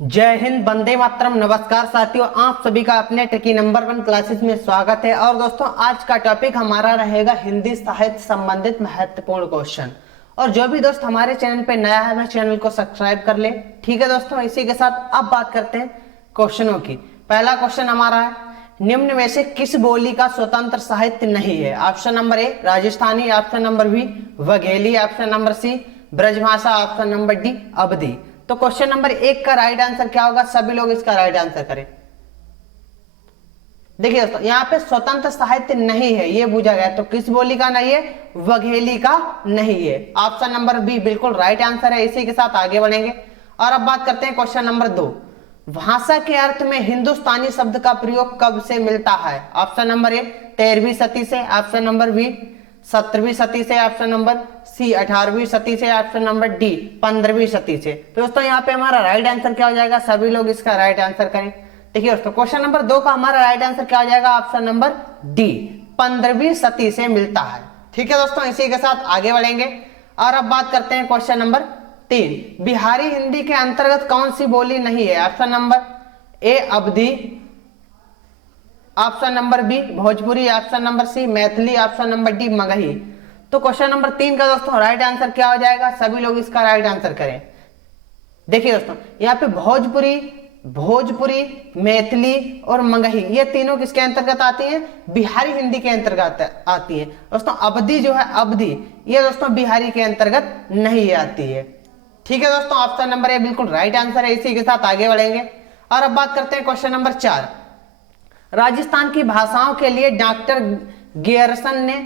जय हिंद, वंदे मातरम। नमस्कार साथियों, आप सभी का अपने टेकी नंबर 1 क्लासेस में स्वागत है। और दोस्तों, आज का टॉपिक हमारा रहेगा हिंदी साहित्य संबंधित महत्वपूर्ण क्वेश्चन। और जो भी दोस्त हमारे चैनल पे नया है वह चैनल को सब्सक्राइब कर ले। ठीक है दोस्तों, इसी के साथ अब बात करते हैं क्वेश्चनों की। पहला क्वेश्चन हमारा है, निम्न में से किस बोली का स्वतंत्र साहित्य नहीं है? Option number A Rajasthani, option number B Bagheli, option number C Brajbhasha, option number D Awadhi. तो क्वेश्चन नंबर 1 का राइट आंसर क्या होगा? सभी लोग इसका राइट आंसर करें। देखिए दोस्तों, यहाँ पे स्वतंत्र साहित्य नहीं है ये पूछा गया, तो किस बोली का नहीं है? वघेली का नहीं है। ऑप्शन नंबर बी बिल्कुल राइट आंसर है। इसी के साथ आगे बढ़ेंगे और अब बात करते हैं क्वेश्चन नंबर 2। भाषा के अर्थ में हिंदुस्तानी शब्द का प्रयोग कब से मिलता है? ऑप्शन नंबर ए 13वीं सदी से, ऑप्शन नंबर बी 17वीं सदी से, ऑप्शन नंबर सी 18वीं सदी से, ऑप्शन नंबर डी 15वीं सदी से। तो दोस्तों, यहाँ पे हमारा राइट आंसर क्या हो जाएगा? सभी लोग इसका राइट आंसर करें। देखिए दोस्तों, क्वेश्चन नंबर 2 का हमारा राइट आंसर क्या हो जाएगा? ऑप्शन नंबर डी 15वीं सदी से मिलता है। ठीक है दोस्तों, इसी के साथ आगे बढ़ेंगे और अब बात करते हैं क्वेश्चन नंबर 3। बिहारी हिंदी के अंतर्गत कौन सी बोली नहीं है? Option number A Awadhi, option number B Bhojpuri, option number C Maithili, option number D Magahi. तो क्वेश्चन नंबर 3 का दोस्तों राइट आंसर क्या हो जाएगा? सभी लोग इसका राइट आंसर करें। देखिए दोस्तों, यहाँ पे भोजपुरी, मैथिली और मगही ये तीनों किसके अंतर्गत आती हैं? बिहारी हिंदी के अंतर्गत आती है। दोस्तों, अवधी जो है अवधी, ये दोस्तों बिहारी के अंतर्गत नहीं आती है। ठीक है दोस्तों, ऑप्शन नंबर ए बिल्कुल राइट आंसर है। इसी के साथ आगे बढ़ेंगे और अब बात करते हैं क्वेश्चन नंबर 4। राजस्थान की भाषाओं के लिए डॉक्टर गियर्सन ने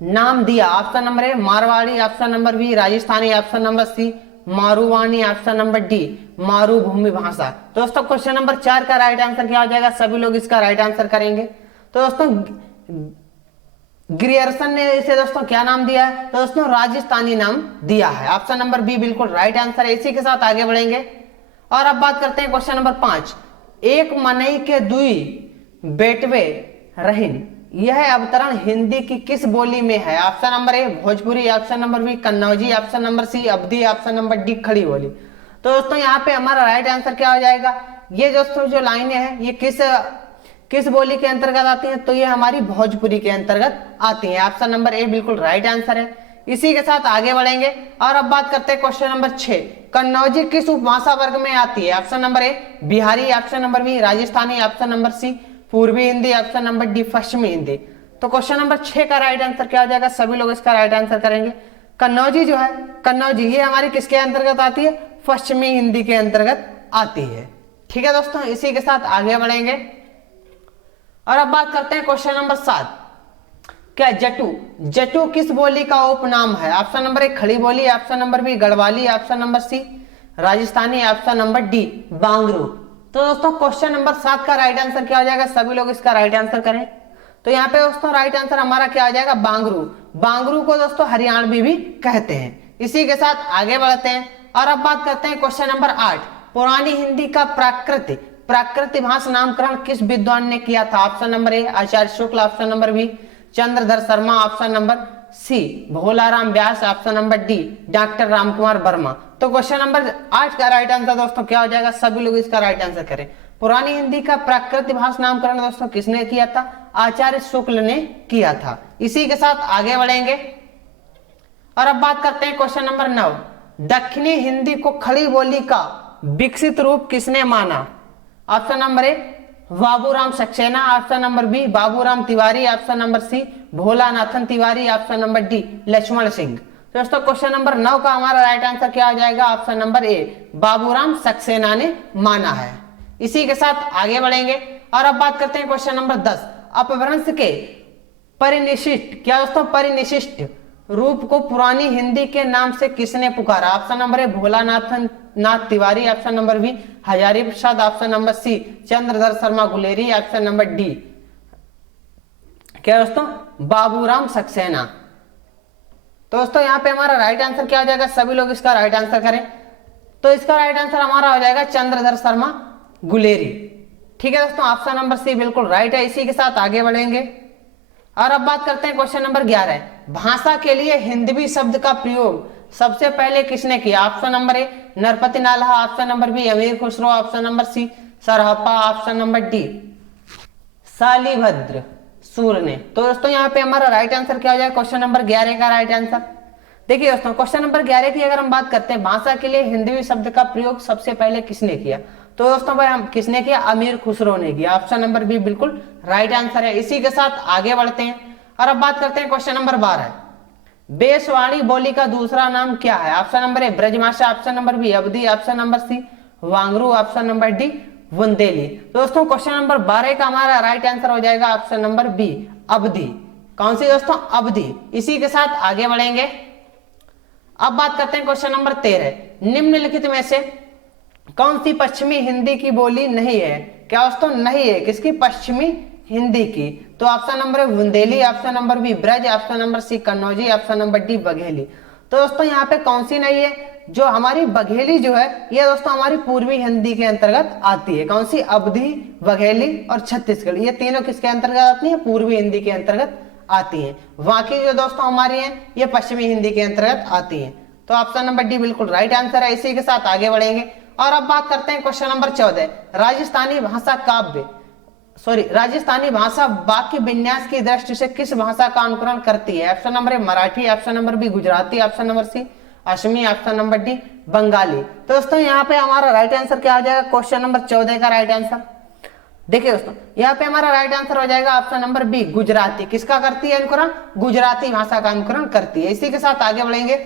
नाम दिया। Option number A Marwari, option number B Rajasthani, option number C Maruvani, option number D Marubhumi भाषा। दोस्तों, क्वेश्चन नंबर 4 का राइट आंसर क्या हो जाएगा? सभी लोग इसका राइट आंसर करेंगे। तो दोस्तों, ग्रियर्सन ने इसे दोस्तों क्या नाम दिया है? तो दोस्तों राजस्थानी नाम दिया है। ऑप्शन नंबर बी बिल्कुल राइट आंसर है। इसी के साथ आगे बढ़ेंगे और अब बात करते हैं क्वेश्चन नंबर 5। एक मनई के दुई बेटवे रहीन, यह अवतरण हिंदी की किस बोली में है? Option number A Bhojpuri, option number B Kannauji, option number C Awadhi, option number D Khari Boli. तो दोस्तों, यहाँ पे हमारा राइट आंसर क्या हो जाएगा? ये दोस्तों जो लाइनें हैं ये किस बोली के अंतर्गत आती हैं? तो ये हमारी भोजपुरी के अंतर्गत आती हैं। ऑप्शन नंबर ए बिल्कुल राइट आंसर है। इसी के साथ आगे बढ़ेंगे और अब बात करते हैं क्वेश्चन नंबर 6। कन्नौजी किस उपभाषा वर्ग में आती है? Option number A Bihari, option number B Rajasthani, option number C Purvi Hindi, option number D Paschimi Hindi. तो क्वेश्चन नंबर 6 का राइट आंसर क्या हो जाएगा? सभी लोग इसका राइट आंसर करेंगे। कन्नौजी जो है कन्नौजी ये हमारी किसके अंतर्गत आती है? पश्चिमी हिंदी के अंतर्गत आती है। ठीक है दोस्तों, इसी के साथ आगे बढ़ेंगे और अब बात करते हैं क्वेश्चन नंबर 7। क्या जटू किस बोली का उपनाम है? ऑप्शन नंबर ए खड़ी Boli, option number B Garhwali, option number C Rajasthani, option number D Bangaru. तो दोस्तों, क्वेश्चन नंबर 7 का राइट आंसर क्या हो जाएगा? सभी लोग इसका राइट आंसर करें। तो यहाँ पे दोस्तों राइट आंसर हमारा क्या हो जाएगा? बांगरू। बांगरू को दोस्तों हरियाणवी भी कहते हैं। इसी के साथ आगे बढ़ते हैं और अब बात करते हैं क्वेश्चन नंबर 8। पुरानी हिंदी का प्राकृत भाषा नामकरण किस विद्वान ने किया था? Option number A Acharya Shukla, option number B Chandradhar Sharma, option number C Bholaram Vyas, option number D doctor Ramkumar Varma. तो क्वेश्चन नंबर 8 का राइट आंसर दोस्तों क्या हो जाएगा? सभी लोग इसका राइट आंसर करें। पुरानी हिंदी का प्राकृत भाषा नामकरण दोस्तों किसने किया था? आचार्य शुक्ल ने किया था। इसी के साथ आगे बढ़ेंगे और अब बात करते हैं क्वेश्चन नंबर 9। दक्षिणी हिंदी को खड़ी बोली का विकसित रूप किसने माना? Option number A Baburam Saxena, option number B Baburam Tiwari, option number C Bholanathan Tiwari, option number D Lakshman Singh. दोस्तों, क्वेश्चन नंबर 9 का हमारा राइट आंसर क्या हो जाएगा? Option number A Baburam Saxena ने माना है। इसी के साथ आगे बढ़ेंगे और अब बात करते हैं क्वेश्चन नंबर 10। अपभ्रंश के परिनिशिष्ट क्या दोस्तों? परिनिशिष्ट रूप को पुरानी हिंदी के नाम से किसने पुकारा? Option number A Bholanathan Tiwari, option number B Hazari Prasad, option number C Chandradhar Sharma Guleri, option number D क्या दोस्तों? बाबूराम सक्सेना। तो दोस्तों, यहाँ पे हमारा राइट आंसर क्या हो जाएगा? सभी लोग इसका राइट आंसर करें। तो इसका राइट आंसर हमारा हो जाएगा चंद्रधर शर्मा गुलेरी। ठीक है दोस्तों, ऑप्शन नंबर सी बिल्कुल राइट है। इसी के साथ आगे बढ़ेंगे और अब बात करते हैं क्वेश्चन नंबर 11। भाषा के लिए हिंदवी शब्द का प्रयोग सबसे पहले किसने किया? Option number A Narpati Nalha, option number B Amir Khusro, option number C Sarahappa, option number D Shalibhadra Sur ने। तो दोस्तों यहाँ पे हमारा राइट आंसर क्या हो जाएगा? क्वेश्चन नंबर 11 का राइट आंसर। देखिए दोस्तों क्वेश्चन नंबर 11 की अगर हम बात करते हैं, भाषा के लिए हिंदवी शब्द का प्रयोग सबसे पहले किसने किया? तो दोस्तों भाई हम किसने किया? अमीर खुसरो ने किया। ऑप्शन नंबर बी बिल्कुल राइट आंसर है। इसी के साथ आगे बढ़ते हैं और अब बात करते हैं क्वेश्चन नंबर 12। बेसवाणी बोली का दूसरा नाम क्या है? Option number A Brajbhasha, option number B Awadhi, option number C Bangru, option number D Bundeli. दोस्तों क्वेश्चन नंबर 12 का हमारा राइट आंसर हो जाएगा ऑप्शन नंबर बी अवधी। कौन सी दोस्तों? अवधी। इसी के साथ आगे बढ़ेंगे। अब बात करते हैं क्वेश्चन नंबर 13। निम्नलिखित में से कौन सी पश्चिमी हिंदी की बोली नहीं है? क्या दोस्तों नहीं है? किसकी? पश्चिमी हिंदी की। तो ऑप्शन नंबर है Bundeli, option number B Braj, option number C Kannauji, option number D Bagheli. तो दोस्तों यहाँ पे कौन सी नहीं है? जो हमारी बघेली जो है ये दोस्तों हमारी पूर्वी हिंदी के अंतर्गत आती है। कौन सी? अवधी, बघेली और छत्तीसगढ़, ये तीनों किसके अंतर्गत आती है? पूर्वी हिंदी के अंतर्गत आती हैं। बाकी जो दोस्तों हमारी हैं ये पश्चिमी हिंदी के अंतर्गत आती हैं। तो ऑप्शन नंबर डी बिल्कुल राइट आंसर है। इसी के साथ आगे बढ़ेंगे और अब बात करते हैं क्वेश्चन नंबर 14। राजस्थानी भाषा काव्य राजस्थानी भाषा वाक्य विन्यास की दृष्टि से किस भाषा का अनुकरण करती है? Option number A Marathi, option number B Gujarati, option number C Asami, option number D Bangali. तो दोस्तों यहाँ पे हमारा राइट आंसर क्या आ जाएगा? क्वेश्चन नंबर 14 का राइट आंसर। देखिए दोस्तों यहाँ पे हमारा राइट आंसर हो जाएगा ऑप्शन नंबर बी गुजराती। किसका करती है अनुकरण? गुजराती भाषा का अनुकरण करती है। इसी के साथ आगे बढ़ेंगे।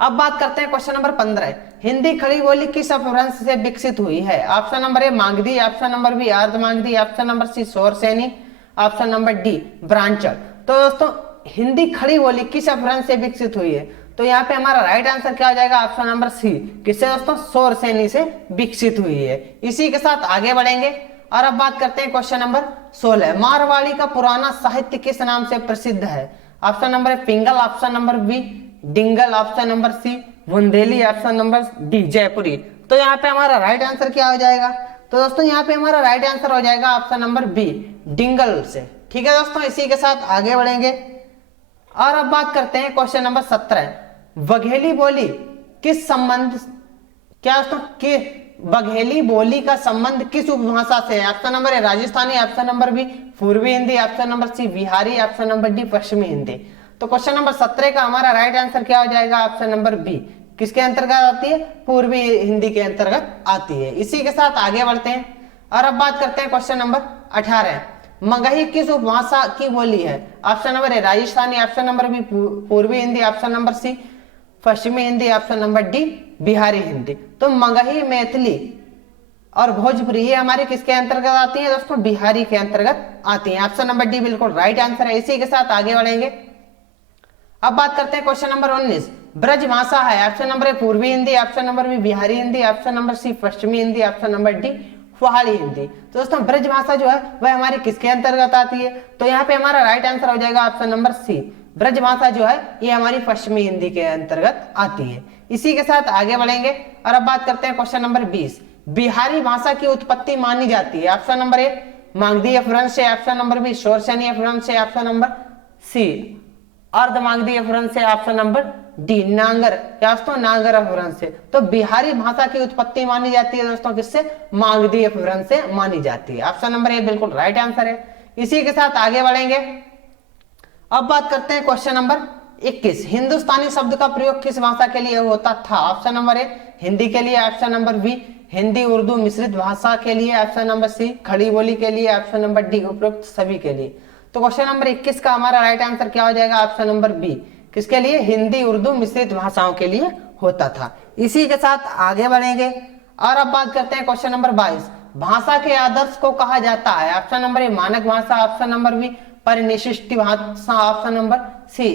अब बात करते हैं क्वेश्चन नंबर 15। हिंदी खड़ी बोली किस अपभ्रंश से विकसित हुई है? Option number A Magadhi, option number B Ardha Magadhi, option number C Shauraseni, option number D Branchal. तो दोस्तों हिंदी खड़ी बोली किस अपभ्रंश से विकसित हुई है? तो यहाँ पे हमारा राइट आंसर क्या हो जाएगा? Option number C. किससे दोस्तों? शौरसेनी से विकसित हुई है। इसी के साथ आगे बढ़ेंगे और अब बात करते हैं क्वेश्चन नंबर 16। मारवाड़ी का पुराना साहित्य किस नाम से प्रसिद्ध है? Option number A Pingal, option number B Dingal, option number C Bundeli, option number D Jaipuri. तो यहाँ पे हमारा राइट आंसर क्या हो जाएगा? तो दोस्तों यहाँ पे हमारा राइट आंसर हो जाएगा ऑप्शन नंबर बी डिंगल से। ठीक है दोस्तों, इसी के साथ आगे बढ़ेंगे और अब बात करते हैं क्वेश्चन नंबर 17। बघेली बोली किस संबंध क्या दोस्तों कि बघेली बोली का संबंध किस उपभाषा से है? Option number A Rajasthani, option number B Purvi Hindi, option number C Bihari, option number D Paschimi Hindi. तो क्वेश्चन नंबर 17 का हमारा राइट आंसर क्या हो जाएगा? Option number B. किसके अंतर्गत आती है? पूर्वी हिंदी के अंतर्गत आती है। इसी के साथ आगे बढ़ते हैं और अब बात करते हैं क्वेश्चन नंबर 18। मगही किस उपभाषा की बोली है? Option number A Rajasthani, option number B Purvi Hindi, option number C Pashchimi Hindi, option number D Bihari Hindi. तो मगही, मैथिली और भोजपुरी ये हमारे किसके अंतर्गत आती है दोस्तों? बिहारी के अंतर्गत आती है। ऑप्शन नंबर डी बिल्कुल राइट आंसर है। इसी के साथ आगे बढ़ेंगे। अब बात करते हैं क्वेश्चन नंबर 19। ब्रज भाषा है? Option number A Purvi Hindi, option number B Bihari Hindi, option number C Pashchimi Hindi, option number D पहाड़ी हिंदी। तो दोस्तों ब्रज भाषा जो है वह हमारी किसके अंतर्गत आती है? तो यहाँ पे हमारा राइट आंसर हो जाएगा ऑप्शन नंबर सी। ब्रज भाषा जो है ये हमारी पश्चिमी हिंदी के अंतर्गत आती है। इसी के साथ आगे बढ़ेंगे और अब बात करते हैं क्वेश्चन नंबर 20। बिहारी भाषा की उत्पत्ति मानी जाती है? ऑप्शन नंबर ए मागधी अपभ्रंश से, ऑप्शन नंबर बी शौरसेनी अपभ्रंश से, ऑप्शन नंबर सी अर्ध मागधी अपभ्रंश से, ऑप्शन नंबर डी नांगर दोस्तों नागर अपभ्रंश से। तो बिहारी भाषा की उत्पत्ति मानी जाती है दोस्तों किससे? मागधी अपभ्रंश से मानी जाती है। ऑप्शन नंबर ए बिल्कुल राइट आंसर है। इसी के साथ आगे बढ़ेंगे। अब बात करते हैं क्वेश्चन नंबर 21। हिंदुस्तानी शब्द का प्रयोग किस भाषा के लिए होता था? ऑप्शन नंबर ए हिंदी के लिए, option number B Hindi Urdu मिश्रित भाषा के लिए, ऑप्शन नंबर सी खड़ी बोली के लिए, ऑप्शन नंबर डी उपरोक्त सभी के लिए। तो क्वेश्चन नंबर 21 का हमारा राइट आंसर क्या हो जाएगा? Option number B. किसके लिए? हिंदी उर्दू मिश्रित भाषाओं के लिए होता था। इसी के साथ आगे बढ़ेंगे और अब बात करते हैं क्वेश्चन नंबर 22। भाषा के आदर्श को कहा जाता है? ऑप्शन नंबर ए मानक भाषा, ऑप्शन नंबर बी परिनिष्ठ भाषा, ऑप्शन नंबर सी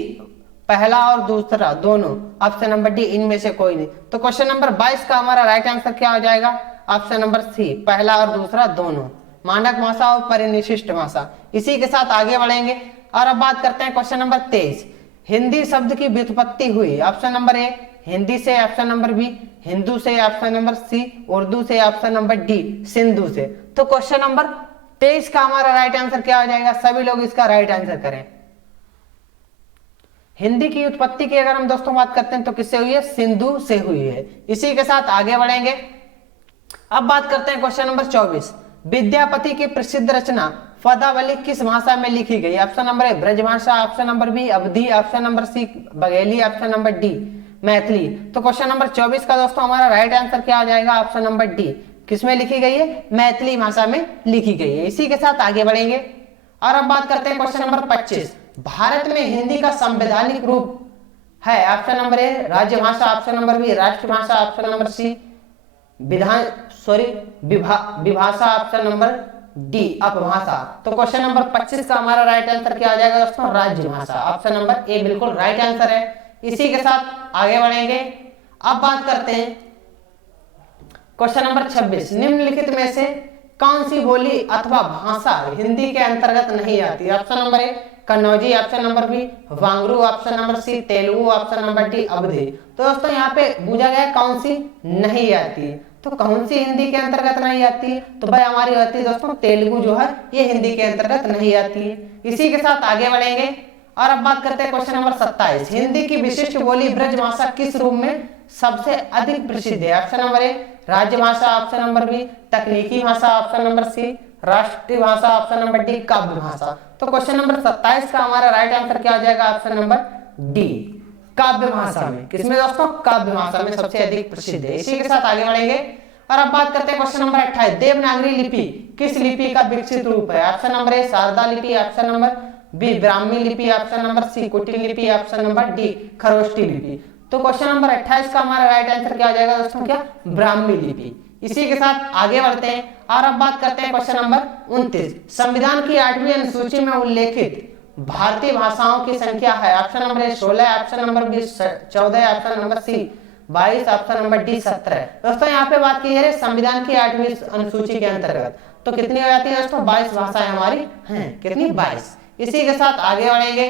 पहला और दूसरा दोनों, ऑप्शन नंबर डी इनमें से कोई नहीं। तो क्वेश्चन नंबर 22 का हमारा राइट आंसर क्या हो जाएगा? ऑप्शन नंबर सी पहला और दूसरा दोनों, मानक भाषा और परिनिष्ठ भाषा। इसी के साथ आगे बढ़ेंगे और अब बात करते हैं क्वेश्चन नंबर 23। हिंदी शब्द की व्युत्पत्ति हुई? ऑप्शन नंबर ए हिंदी से, ऑप्शन नंबर बी हिंदू से, ऑप्शन नंबर सी उर्दू से, ऑप्शन नंबर डी सिंधु से। तो क्वेश्चन नंबर 23 का हमारा राइट आंसर क्या हो जाएगा? सभी लोग इसका राइट आंसर करें। हिंदी की उत्पत्ति की अगर हम दोस्तों बात करते हैं तो किससे हुई है, सिंधु से हुई है। इसी के साथ आगे बढ़ेंगे। अब बात करते हैं क्वेश्चन नंबर 24, विद्यापति की प्रसिद्ध रचना पदावली किस भाषा में लिखी गई? Option number A Brajbhasha, option number B Awadhi, option number C Bagheli, option number D Maithili. तो क्वेश्चन नंबर 24 का दोस्तों हमारा राइट आंसर क्या हो जाएगा, ऑप्शन नंबर डी। किसमें लिखी गई है, मैथिली भाषा में लिखी गई है। इसी के साथ आगे बढ़ेंगे और अब बात करते हैं क्वेश्चन नंबर 25, भारत में हिंदी का संवैधानिक रूप है? ऑप्शन नंबर ए राज्यभाषा, ऑप्शन नंबर बी राष्ट्रभाषा, ऑप्शन नंबर सी विभाषा, ऑप्शन नंबर डी अपभाषा। तो क्वेश्चन नंबर 25 का हमारा राइट आंसर क्या आ जाएगा दोस्तों, राज्यभाषा। ऑप्शन नंबर ए बिल्कुल राइट आंसर है। इसी के साथ आगे बढ़ेंगे। अब बात करते हैं क्वेश्चन नंबर 26, निम्नलिखित में से कौन सी बोली अथवा भाषा हिंदी के अंतर्गत नहीं आती? Option number A Kannauji, option number B Bangru, option number C Telugu, option number D Awadhi. तो दोस्तों यहाँ पे पूछा गया कौन सी नहीं आती, तो कौन सी हिंदी के अंतर्गत नहीं आती है? तो भाई हमारी आती है दोस्तों तेलुगु, जो है ये हिंदी के अंतर्गत नहीं आती है। इसी के साथ आगे बढ़ेंगे और अब बात करते हैं क्वेश्चन नंबर 27, हिंदी की विशिष्ट बोली ब्रजभाषा किस रूप में सबसे अधिक प्रसिद्ध है? ऑप्शन नंबर ए राज्यभाषा, ऑप्शन नंबर बी तकनीकी भाषा, ऑप्शन नंबर सी राष्ट्रीय भाषा, ऑप्शन नंबर डी काव्य भाषा। तो क्वेश्चन नंबर 27 का हमारा राइट आंसर क्या आ जाएगा, ऑप्शन नंबर डी काव्य भाषा में। किसमें दोस्तों, काव्य भाषा में सबसे अधिक प्रसिद्ध है। इसी के साथ आगे बढ़ेंगे और अब बात करते हैं क्वेश्चन नंबर 28, देवनागरी लिपि किस लिपि का विकसित रूप है? ऑप्शन नंबर ए शारदा लिपि, ऑप्शन नंबर बी ब्राह्मी लिपि, ऑप्शन नंबर सी कुटिल लिपि, ऑप्शन नंबर डी खरोष्टी लिपि। तो क्वेश्चन नंबर 28 का हमारा राइट आंसर क्या आ जाएगा दोस्तों, क्या ब्राह्मी लिपि। इसी के साथ आगे बढ़ते हैं और अब बात करते हैं क्वेश्चन नंबर 29, संविधान की 8वीं अनुसूची में उल्लेखित भारतीय भाषाओं की संख्या है? Option number A 16, option number B 14, option number C 22, option number D 17। दोस्तों यहाँ पे बात की है संविधान की 8वीं अनुसूची के अंतर्गत, तो कितनी हो जाती है दोस्तों, 22 भाषाएं हमारी हैं। कितनी, 22। इसी के साथ आगे बढ़ेंगे।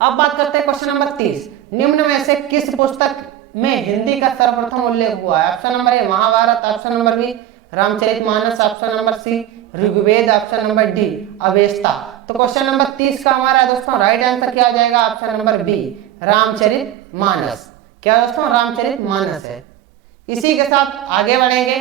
अब बात करते हैं क्वेश्चन नंबर 30, निम्न में से किस पुस्तक में हिंदी का सर्वप्रथम उल्लेख हुआ है? Option number A Mahabharat, option number B Ramcharitmanas, option number C Rigveda, option number D Avesta. तो क्वेश्चन नंबर 30 का हमारा दोस्तों राइट आंसर क्या हो जाएगा, ऑप्शन नंबर बी रामचरितमानस। क्या दोस्तों, रामचरितमानस है। इसी के साथ आगे बढ़ेंगे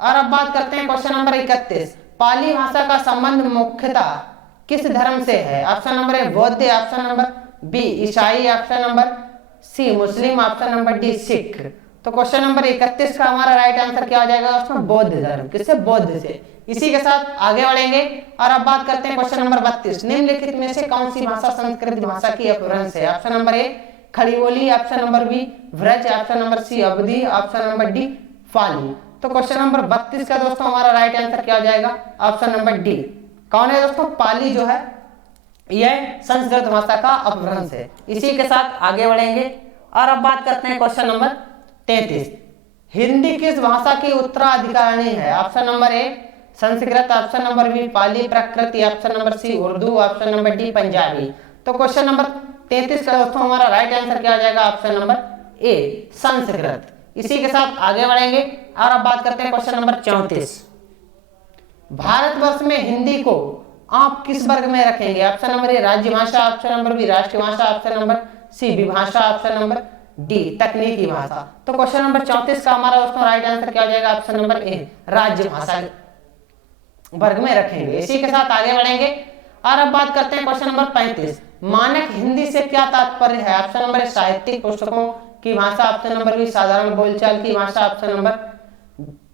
और अब बात करते हैं क्वेश्चन नंबर 31, पाली भाषा का संबंध मुख्यतः किस धर्म से है? ऑप्शन नंबर ए बौद्ध, ऑप्शन नंबर बी ईसाई, ऑप्शन नंबर सी मुस्लिम, ऑप्शन नंबर डी सिख। तो क्वेश्चन नंबर 31 का हमारा राइट आंसर क्या हो जाएगा दोस्तों, बौद्ध धर्म। किससे, बौद्ध से। इसी के साथ आगे बढ़ेंगे और अब बात करते हैं क्वेश्चन नंबर 32, निम्नलिखित में से कौन सी भाषा संस्कृत भाषा की अपभ्रंश है? ऑप्शन नंबर ए खड़ी Boli, option number B Braj, option number C Awadhi, option number D Pali. तो क्वेश्चन नंबर 32 का दोस्तों हमारा राइट आंसर क्या हो जाएगा, ऑप्शन नंबर डी। कौन है दोस्तों, पाली जो है यह संस्कृत भाषा का अपभ्रंश है। इसी के साथ आगे बढ़ेंगे और अब बात करते हैं क्वेश्चन नंबर 33, हिंदी किस भाषा की उत्तराधिकारिणी है? Option number A Sanskrit, option number B Pali Prakrit, option number C Urdu, option number D Punjabi. तो क्वेश्चन नंबर 33 का दोस्तों हमारा राइट आंसर क्या हो जाएगा, ऑप्शन नंबर ए संस्कृत। इसी के साथ आगे बढ़ेंगे और अब बात करते हैं क्वेश्चन नंबर 34, भारतवर्ष में हिंदी को आप किस वर्ग में रखेंगे? ऑप्शन नंबर ए राज्य भाषा, ऑप्शन नंबर बी राष्ट्रीय भाषा, ऑप्शन नंबर सी विभाषा, ऑप्शन नंबर डी तकनीकी भाषा। तो क्वेश्चन नंबर 34 का हमारा दोस्तों राइट आंसर क्या हो जाएगा, ऑप्शन नंबर ए राज्य भाषा वर्ग में रखेंगे। इसी के साथ आगे बढ़ेंगे और अब बात करते हैं क्वेश्चन नंबर 35, मानक हिंदी से क्या तात्पर्य है? ऑप्शन नंबर साहित्यिक पुस्तकों की भाषा, ऑप्शन नंबर बी साधारण बोलचाल की भाषा, ऑप्शन नंबर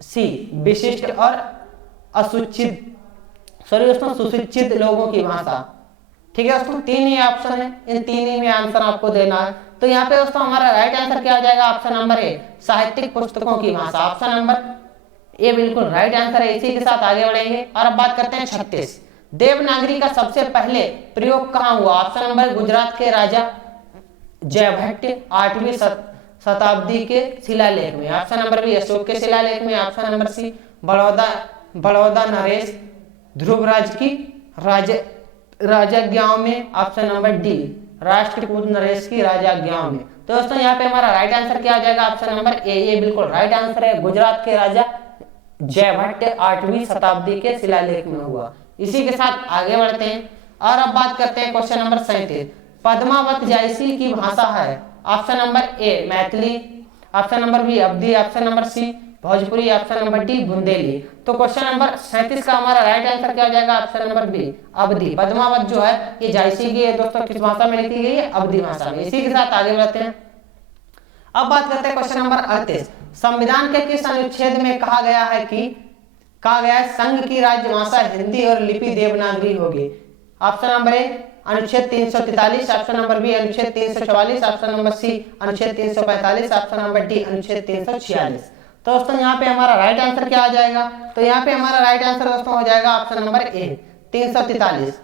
सी विशिष्ट और सुशिक्षित लोगों की भाषा। ठीक है दोस्तों, तीन ही ऑप्शन है, इन तीन ही में आंसर आपको देना है। तो यहाँ पे दोस्तों हमारा राइट आंसर क्या हो जाएगा, ऑप्शन नंबर ए साहित्यिक पुस्तकों की भाषा। ऑप्शन नंबर ए बिल्कुल राइट आंसर है। इसी के साथ आगे बढ़ेंगे और अब बात करते हैं 36, देवनागरी का सबसे पहले प्रयोग कहाँ हुआ? ऑप्शन नंबर गुजरात के राजा जयभट्ट 8वीं शताब्दी के शिलालेख में, ऑप्शन नंबर बी अशोक के शिलालेख में, ऑप्शन नंबर सी बड़ौदा नरेश ध्रुवराज की राजज्ञाओं में, ऑप्शन नंबर डी राष्ट्रकूट नरेश की राजज्ञाओं में। तो दोस्तों यहाँ पे हमारा राइट आंसर क्या आ जाएगा, ऑप्शन नंबर ए, ये बिल्कुल राइट आंसर है। गुजरात के राजा जयभट्ट 8वीं शताब्दी के शिलालेख में हुआ। इसी के साथ आगे बढ़ते हैं और अब बात करते हैं क्वेश्चन नंबर 37, पद्मावत जायसी की भाषा है? Option number A Maithili, option number B Awadhi, option number C Bhojpuri, option number D Bundeli. तो क्वेश्चन नंबर 37 का हमारा राइट आंसर क्या हो जाएगा? ऑप्शन नंबर बी अवधी। पद्मावत जो है ये जायसी की है दोस्तों, किस भाषा में लिखी गई है? अवधी भाषा में। इसी के साथ आगे बढ़ते हैं। अब बात करते हैं क्वेश्चन नंबर 38। संविधान के किस अनुच्छेद में कहा गया है संघ की राजभाषा हिंदी और लिपि देवनागरी होगी? ऑप्शन नंबर ए अनुच्छेद 343, ऑप्शन नंबर बी अनुच्छेद 344, ऑप्शन नंबर सी अनुच्छेद 345, ऑप्शन नंबर डी अनुच्छेद 346। तो दोस्तों यहाँ पे हमारा राइट आंसर क्या आ जाएगा? तो यहाँ पे हमारा राइट आंसर दोस्तों हो जाएगा ऑप्शन नंबर ए 343।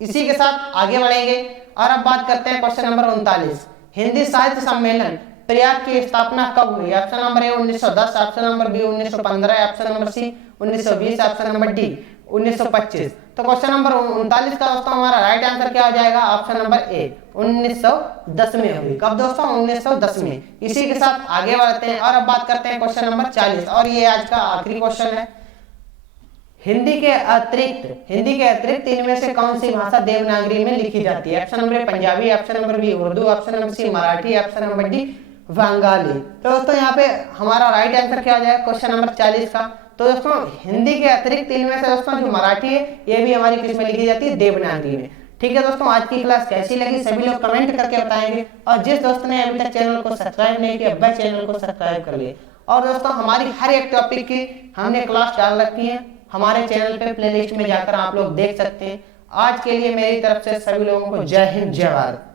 इसी के साथ आगे बढ़ेंगे और अब बात करते हैं क्वेश्चन नंबर 39। हिंदी साहित्य सम्मेलन प्रयाग की स्थापना कब हुई? Option number A 1910, option number B 1915, option number C 1920, option number D 1925। तो क्वेश्चन नंबर 39 का दोस्तों हमारा राइट आंसर क्या हो जाएगा? ऑप्शन नंबर ए 1910 में हुई। कब दोस्तों? 1910 में। इसी के साथ आगे बढ़ते हैं और अब बात करते हैं क्वेश्चन नंबर 40 और ये आज का आखिरी क्वेश्चन है। हिंदी के अतिरिक्त इनमें से कौन सी भाषा देवनागरी में लिखी जाती है? Option number A Punjabi, option number B Urdu, option number C Marathi, option number D Bangali. तो दोस्तों यहाँ पे हमारा राइट आंसर क्या हो जाएगा क्वेश्चन नंबर 40 का? तो दोस्तों हिंदी के अतिरिक्त इनमें से दोस्तों जो मराठी है ये भी हमारी किस में लिखी जाती है? देवनागरी में। ठीक है दोस्तों, आज की क्लास कैसी लगी सभी लोग कमेंट करके बताएंगे। और जिस दोस्त ने अभी तक चैनल को सब्सक्राइब नहीं किया वह चैनल को सब्सक्राइब कर लिए। और दोस्तों हमारी हर एक टॉपिक की हमने क्लास डाल रखी है हमारे चैनल पे, प्लेलिस्ट में जाकर आप लोग देख सकते हैं। आज के लिए मेरी तरफ से सभी लोगों को जय हिंद जय भारत।